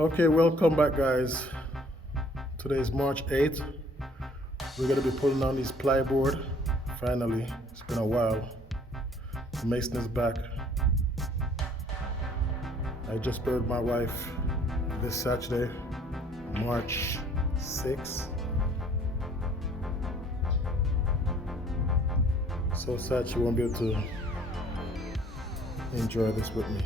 Okay, welcome back, guys. Today is March 8th. We're gonna be pulling on this plyboard. Finally, it's been a while. Mason is back. I just buried my wife this Saturday, March 6th. So sad she won't be able to enjoy this with me.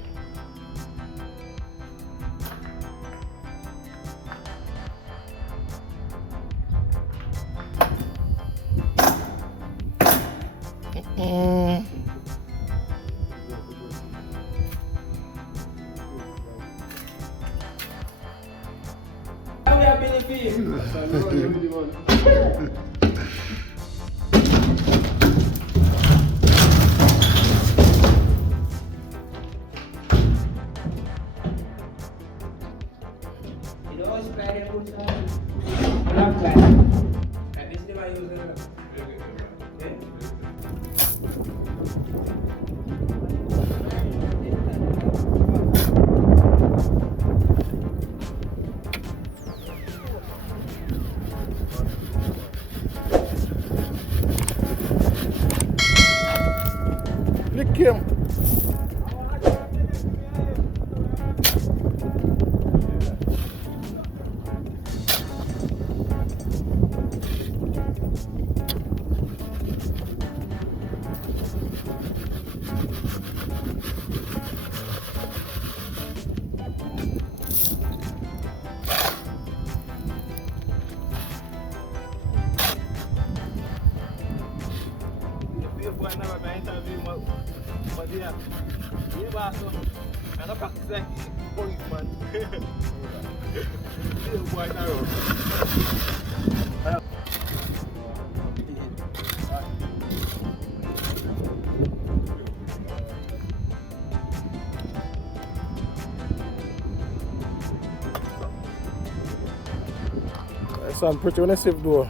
Lick him. So I'm pretty honest though.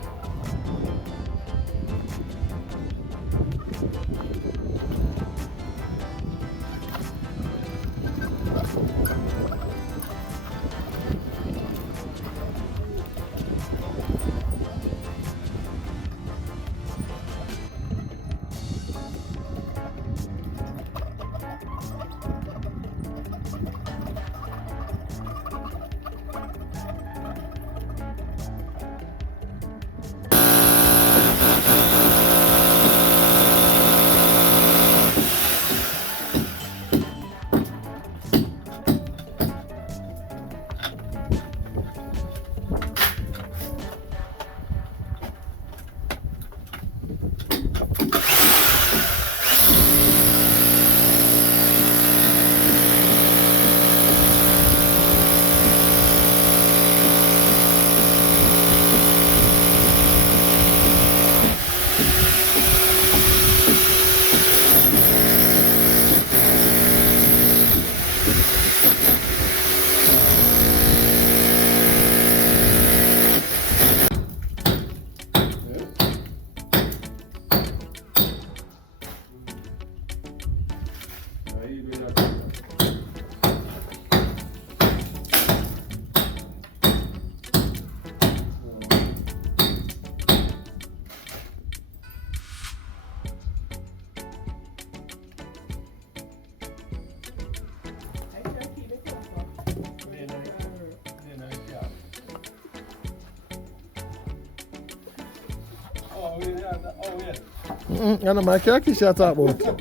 I know my car keys shut up about.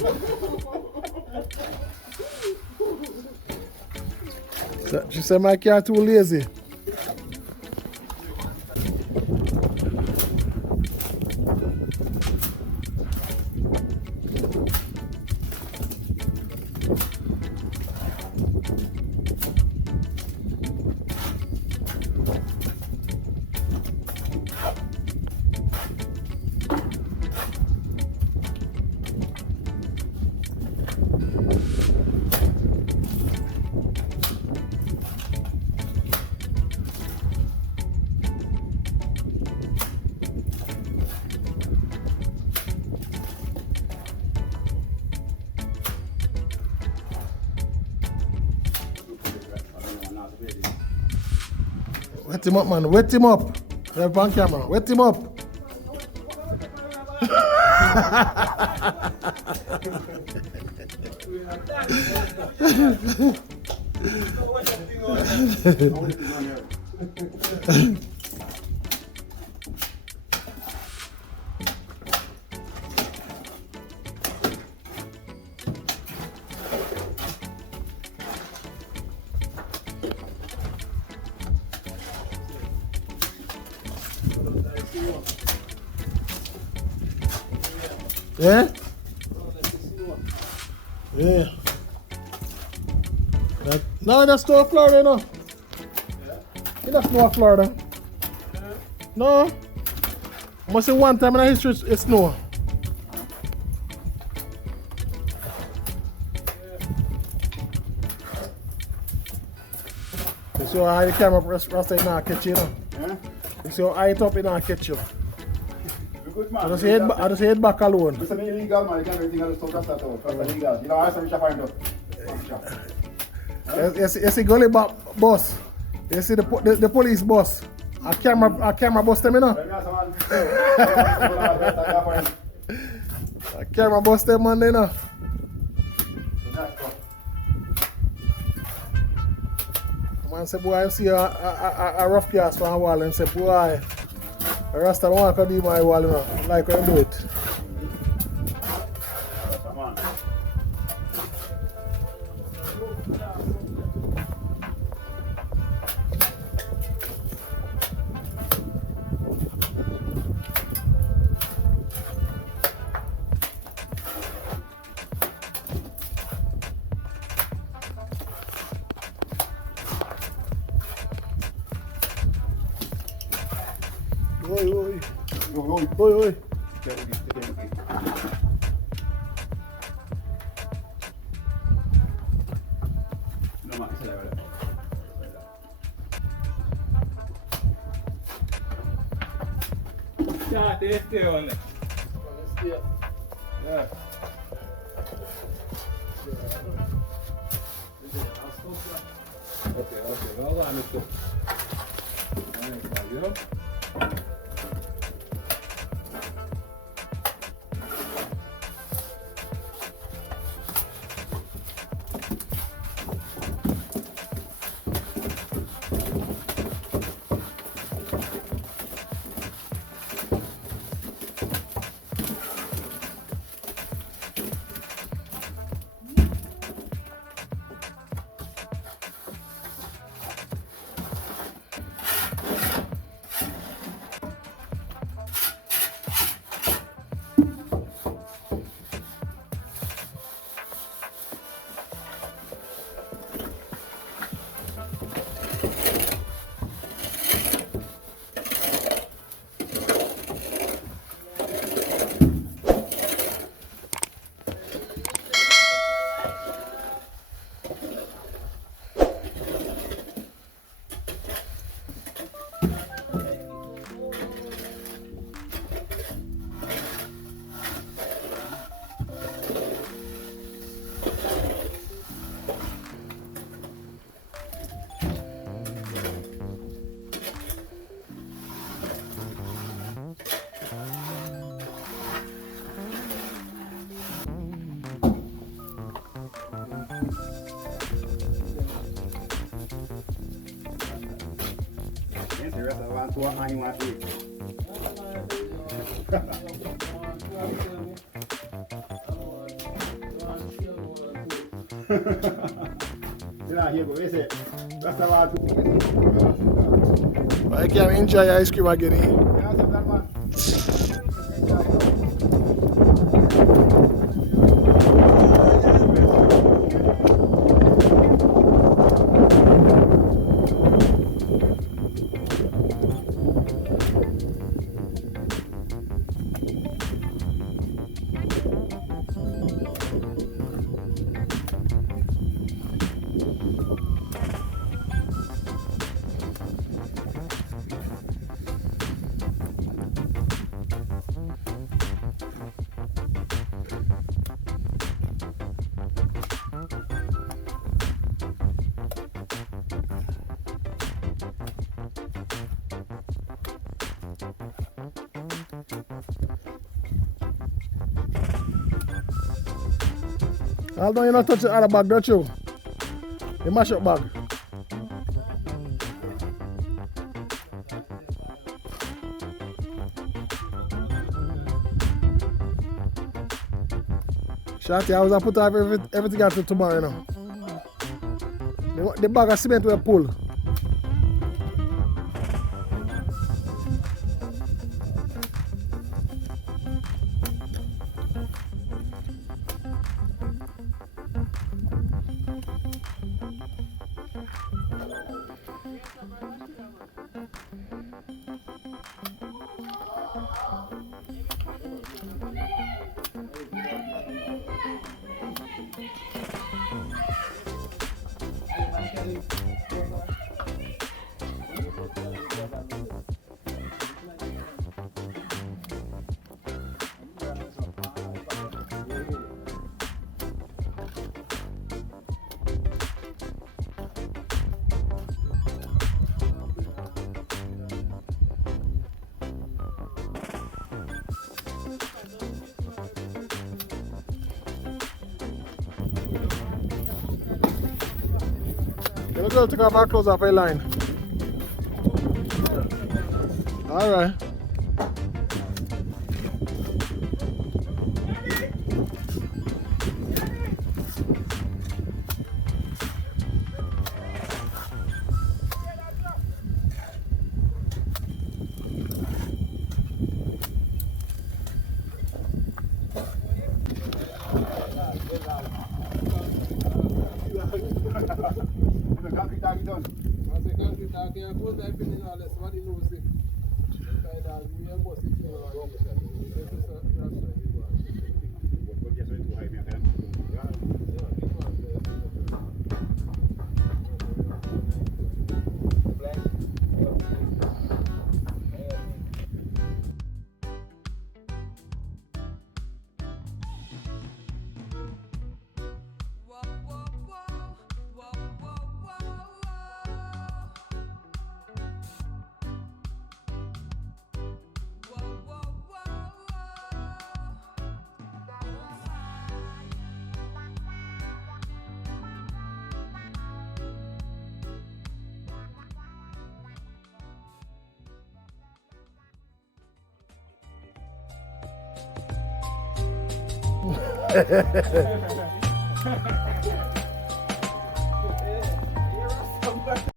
She said my car too lazy. Wet him up, man. Wet him up. They're on camera. Wet him up. Yeah? Yeah. No, that's North Florida, no. Yeah. That's North Florida. Yeah. No. I must say one time in our history it's snow. Yeah. You see how high the camera rest right now catch you, know? Yeah. You see how high it up it now catch you. Good, man. I just head back alone. It's illegal, man. You can't do anything else to stop that out. That's illegal. You know, I said we should find out. You see gully boss. You see the police boss. A camera boss them, you know. A camera boss them, man, you know. Man say, boy, I see a rough cast from a wall and say, boy, a Rasta man can do my wall, you know, like I do it. Oi, oi. Oi, oi. Ja, este on. Ja. Okei, me ollaan nyt. Näin paljon. Tuohan juman siitä. Sinä hiukan vesi. Tästä vaan I can enjoy ice cream again. Ja se varmaan. Although you not touch the other bag, don't you? The mash up bag. Shorty, I was put off everything after tomorrow, you know. The bag of cement will pull. Let me go take off our clothes off a line. Alright.